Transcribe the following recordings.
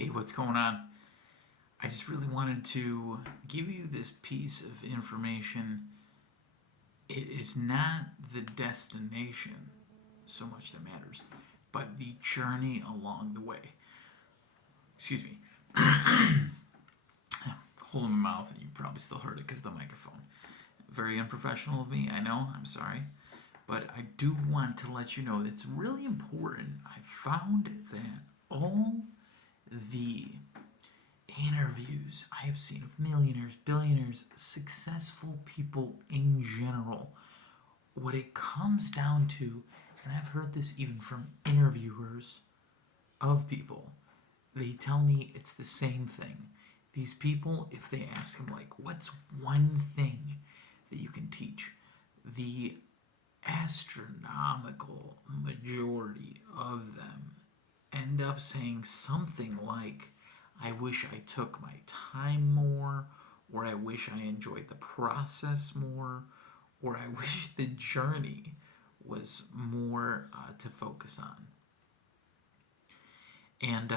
Hey, what's going on? I just really wanted to give you this piece of information. It is not the destination so much that matters, but the journey along the way. Excuse me. Holding my mouth, and you probably still heard it because of the microphone. Very unprofessional of me, I know, I'm sorry. But I do want to let you know that it's really important. I found that all the interviews I have seen of millionaires, billionaires, successful people in general, what it comes down to, and I've heard this even from interviewers of people, they tell me it's the same thing. These people, if they ask them, like, what's one thing that you can teach? The astronomical majority of them end up saying something like, I wish I took my time more, or I wish I enjoyed the process more, or I wish the journey was more to focus on. And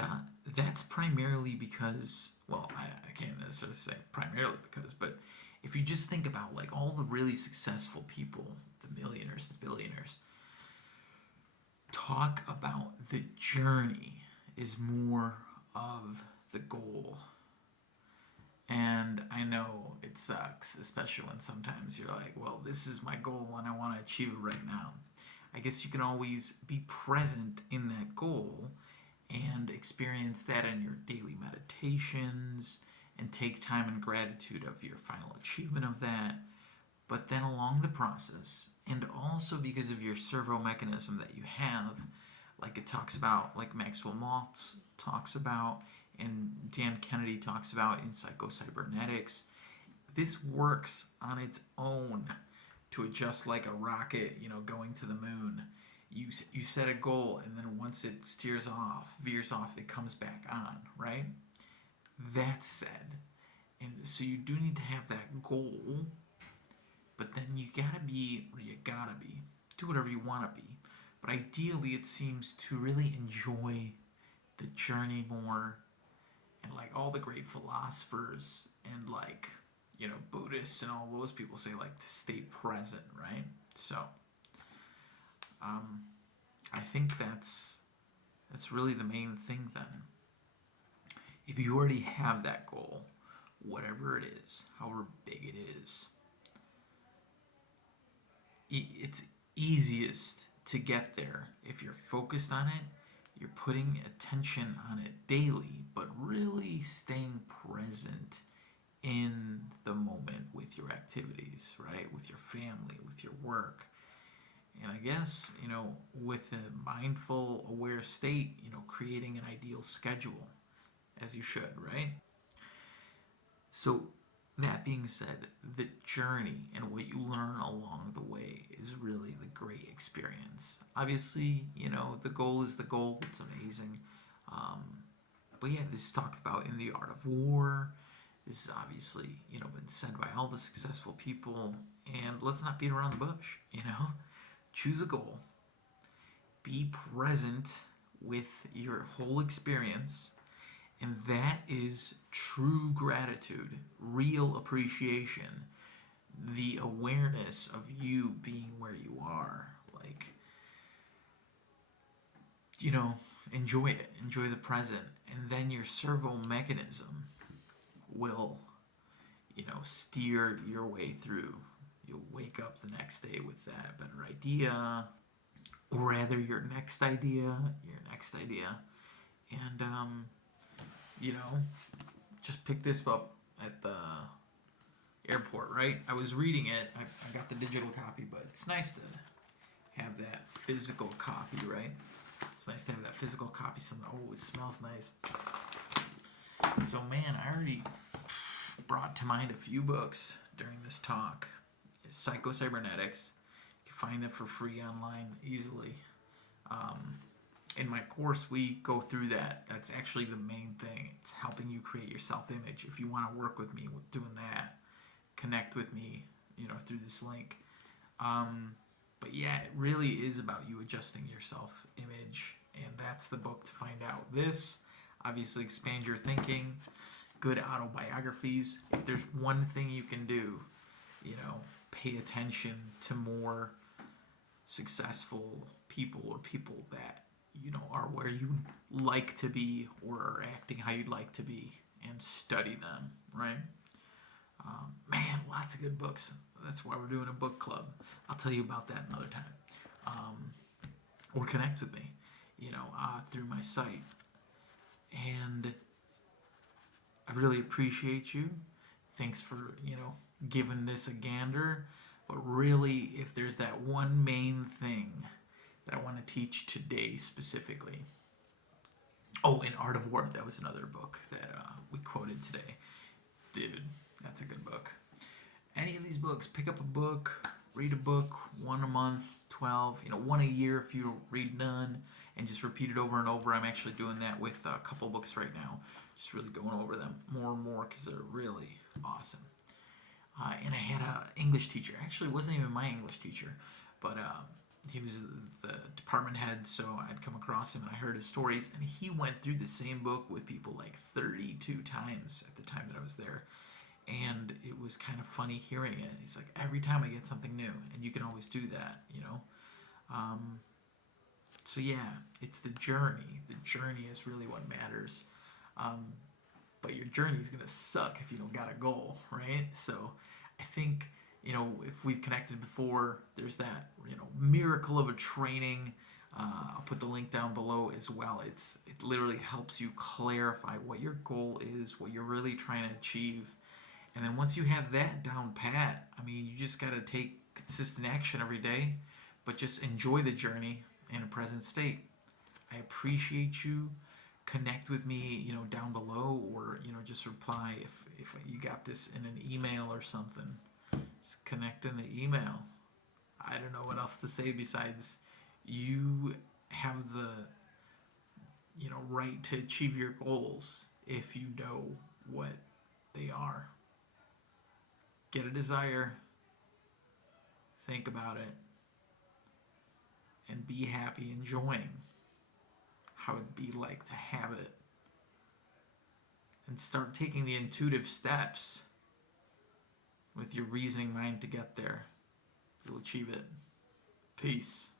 that's primarily because, well, I can't necessarily say primarily because, but if you just think about like all the really successful people, the millionaires, the billionaires, talk about the journey is more of the goal. And I know it sucks, especially when sometimes you're like, well, this is my goal and I want to achieve it right now. I guess you can always be present in that goal and experience that in your daily meditations and take time in gratitude of your final achievement of that. But then along the process, and also because of your servo mechanism that you have, like it talks about, like Maxwell Maltz talks about, and Dan Kennedy talks about in psychocybernetics, this works on its own to adjust like a rocket, going to the moon. You set a goal, and then once it veers off, it comes back on, right? That said, and so you do need to have that goal, but then you gotta be, do whatever you want to be. But ideally, it seems to really enjoy the journey more, and like all the great philosophers and like, Buddhists and all those people say like to stay present, right? So, I think that's really the main thing then. If you already have that goal, whatever it is, however big it is, it's easiest to get there if you're focused on it, you're putting attention on it daily, but really staying present in the moment with your activities, right? With your family, with your work. And I guess, with a mindful, aware state, creating an ideal schedule, as you should, right? So, that being said, the journey and what you learn along the way is really the great experience. Obviously, the goal is the goal. It's amazing. But yeah, this is talked about in The Art of War. This is obviously, been said by all the successful people. And let's not beat around the bush, Choose a goal. Be present with your whole experience. And that is true gratitude, real appreciation, the awareness of you being where you are. Like, enjoy it, enjoy the present. And then your servo mechanism will, steer your way through. You'll wake up the next day with that better idea, or rather your next idea, and just pick this up at the airport, right? I was reading it. I got the digital copy, but it's nice to have that physical copy, right? It's nice to have that physical copy. Oh, it smells nice. So, man, I already brought to mind a few books during this talk. Psychocybernetics. You can find them for free online easily. In my course, we go through that. That's actually the main thing. It's helping you create your self-image. If you want to work with me with doing that, connect with me, through this link. But yeah, it really is about you adjusting your self-image, and that's the book to find out. This, obviously expand your thinking, good autobiographies. If there's one thing you can do, pay attention to more successful people or people that are where you like to be or are acting how you'd like to be, and study them, right? Man, lots of good books. That's why we're doing a book club. I'll tell you about that another time. Or connect with me, through my site. And I really appreciate you. Thanks for, giving this a gander. But really, if there's that one main thing that I want to teach today specifically. Oh, and Art of War. That was another book that we quoted today. Dude, that's a good book. Any of these books, pick up a book, read a book, one a month, 12, one a year if you read none, and just repeat it over and over. I'm actually doing that with a couple books right now. Just really going over them more and more because they're really awesome. And I had an English teacher. Actually, it wasn't even my English teacher, but he was the department head, so I'd come across him and I heard his stories, and he went through the same book with people like 32 times at the time that I was there. And it was kind of funny hearing it. He's like, every time I get something new, and you can always do that, So yeah, it's the journey. The journey is really what matters. But your journey is gonna suck if you don't got a goal, right? So I think if we've connected before, there's that miracle of a training. I'll put the link down below as well. It literally helps you clarify what your goal is, what you're really trying to achieve. And then once you have that down pat, you just got to take consistent action every day, but just enjoy the journey in a present state. I appreciate you. Connect with me, down below, or, just reply if you got this in an email or something. Just connect in the email. I don't know what else to say besides you have the, right to achieve your goals if you know what they are. Get a desire, think about it, and be happy enjoying how it'd be like to have it. And start taking the intuitive steps with your reasoning mind to get there. You'll achieve it. Peace.